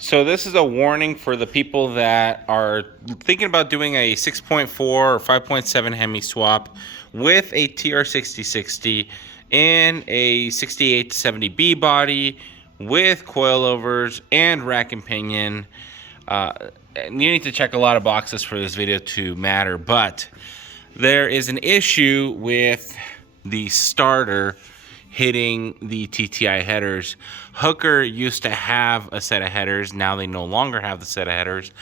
So this is a warning for the people that are thinking about doing a 6.4 or 5.7 Hemi swap with a TR6060 in a 68 to 70B body with coilovers and rack and pinion. You need to check a lot of boxes for this video to matter, but there is an issue with the starter hitting the TTI headers. Hooker used to have a set of headers. Now they no longer have the set of headers.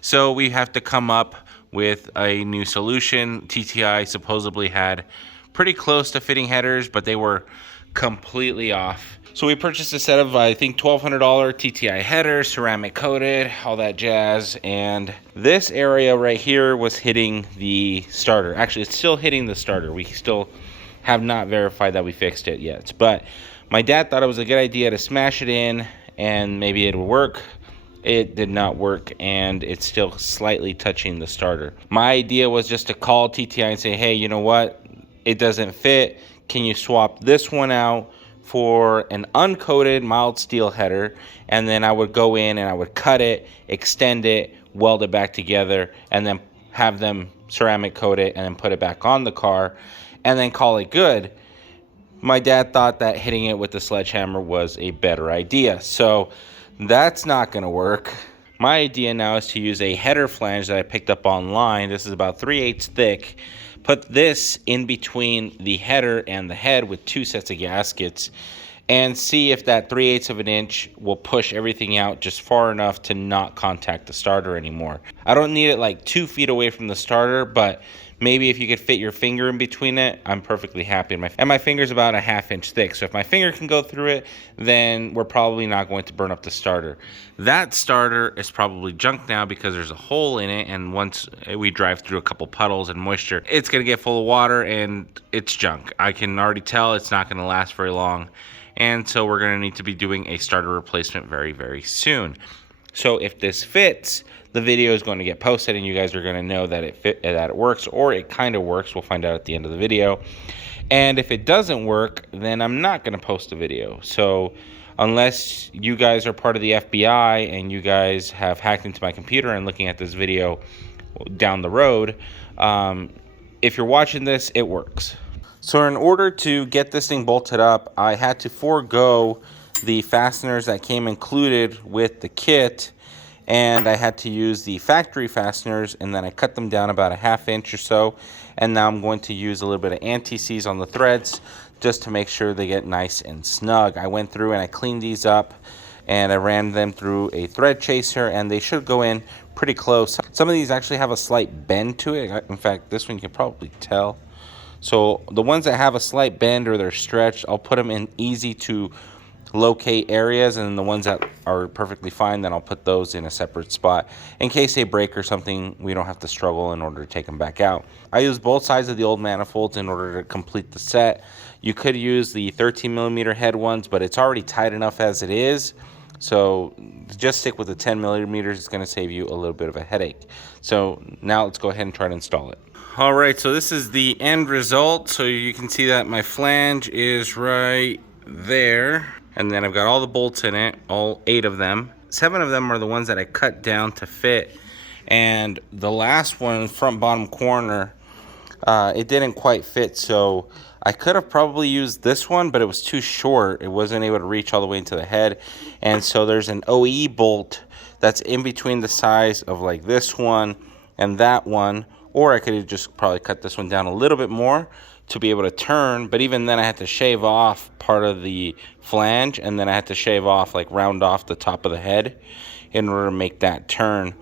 So we have to come up with a new solution. TTI supposedly had pretty close to fitting headers, but they were completely off. So we purchased a set of, I think, $1,200 TTI headers, ceramic coated, all that jazz. And this area right here was hitting the starter. Actually, it's still hitting the starter. We still have not verified that we fixed it yet. But my dad thought it was a good idea to smash it in and maybe it would work. It did not work, and it's still slightly touching the starter. My idea was just to call TTI and say, hey, you know what? It doesn't fit. Can you swap this one out for an uncoated mild steel header? And then I would go in and I would cut it, extend it, weld it back together, and then have them ceramic coat it and then put it back on the car and then call it good. My dad thought that hitting it with the sledgehammer was a better idea. So that's not gonna work. My idea now is to use a header flange that I picked up online. This is about 3/8 thick. Put this in between the header and the head with 2 sets of gaskets and see if that 3/8 of an inch will push everything out just far enough to not contact the starter anymore. I don't need it like 2 feet away from the starter, but maybe if you could fit your finger in between it, I'm perfectly happy. And my finger's about a 1/2 inch thick, so if my finger can go through it, then we're probably not going to burn up the starter. That starter is probably junk now because there's a hole in it, and once we drive through a couple puddles and moisture, it's gonna get full of water and it's junk. I can already tell it's not gonna last very long. And so we're gonna need to be doing a starter replacement very, very soon. So if this fits, the video is going to get posted and you guys are going to know that it works, or it kind of works. We'll find out at the end of the video. And if it doesn't work, then I'm not going to post a video. So unless you guys are part of the FBI and you guys have hacked into my computer and looking at this video down the road, if you're watching this, it works. So in order to get this thing bolted up, I had to forego the fasteners that came included with the kit, and I had to use the factory fasteners, and then I cut them down about a 1/2 inch or so, and now I'm going to use a little bit of anti-seize on the threads just to make sure they get nice and snug. I went through and I cleaned these up and I ran them through a thread chaser, and they should go in pretty close. Some of these actually have a slight bend to it. In fact, this one you can probably tell. So the ones that have a slight bend or they're stretched, I'll put them in easy to locate areas, and the ones that are perfectly fine, then I'll put those in a separate spot. In case they break or something, we don't have to struggle in order to take them back out. I use both sides of the old manifolds in order to complete the set. You could use the 13mm head ones, but it's already tight enough as it is. So just stick with the 10mm. It's going to save you a little bit of a headache. So now let's go ahead and try to install it. All right, so this is the end result. So you can see that my flange is right there. And then I've got all the bolts in it, all 8 of them. 7 of them are the ones that I cut down to fit. And the last one, front bottom corner, it didn't quite fit. So I could have probably used this one, but it was too short. It wasn't able to reach all the way into the head. And so there's an OE bolt that's in between the size of like this one and that one. Or I could have just probably cut this one down a little bit more to be able to turn, but even then I had to shave off part of the flange, and then I had to shave off, like round off the top of the head in order to make that turn.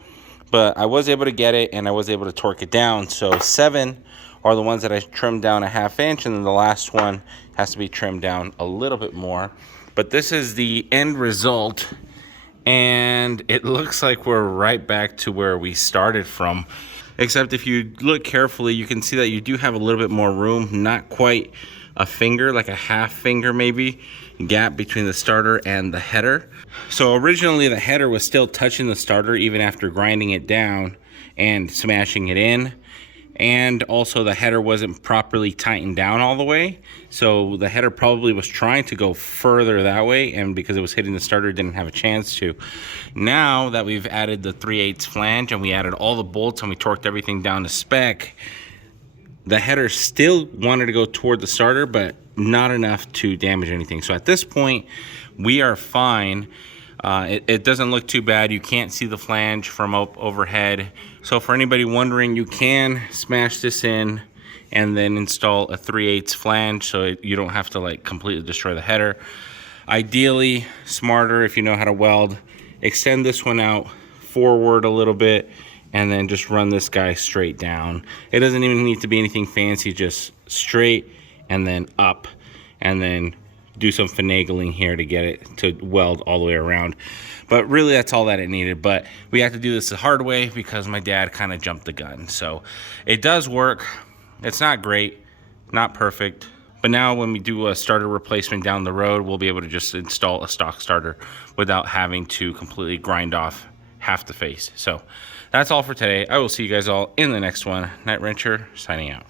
But I was able to get it, and I was able to torque it down. So 7 are the ones that I trimmed down a 1/2 inch, and then the last one has to be trimmed down a little bit more. But this is the end result, and it looks like we're right back to where we started from. Except if you look carefully, you can see that you do have a little bit more room, not quite a finger, like a 1/2 finger maybe, gap between the starter and the header. So originally the header was still touching the starter even after grinding it down and smashing it in. and also the header wasn't properly tightened down all the way, so the header probably was trying to go further that way, and because it was hitting the starter, it didn't have a chance to. Now that we've added the 3/8 flange and we added all the bolts and we torqued everything down to spec, the header still wanted to go toward the starter, but not enough to damage anything. So at this point, we are fine. It doesn't look too bad. You can't see the flange from overhead. So for anybody wondering, you can smash this in and then install a 3/8 flange so you don't have to like completely destroy the header. Ideally, smarter if you know how to weld, extend this one out forward a little bit and then just run this guy straight down. It doesn't even need to be anything fancy, just straight and then up, and then do some finagling here to get it to weld all the way around. But really that's all that it needed. But we have to do this the hard way because my dad kind of jumped the gun. So it does work. It's not great, not perfect, but now when we do a starter replacement down the road, we'll be able to just install a stock starter without having to completely grind off half the face. So that's all for today. I will see you guys all in the next one. Night Wrencher signing out.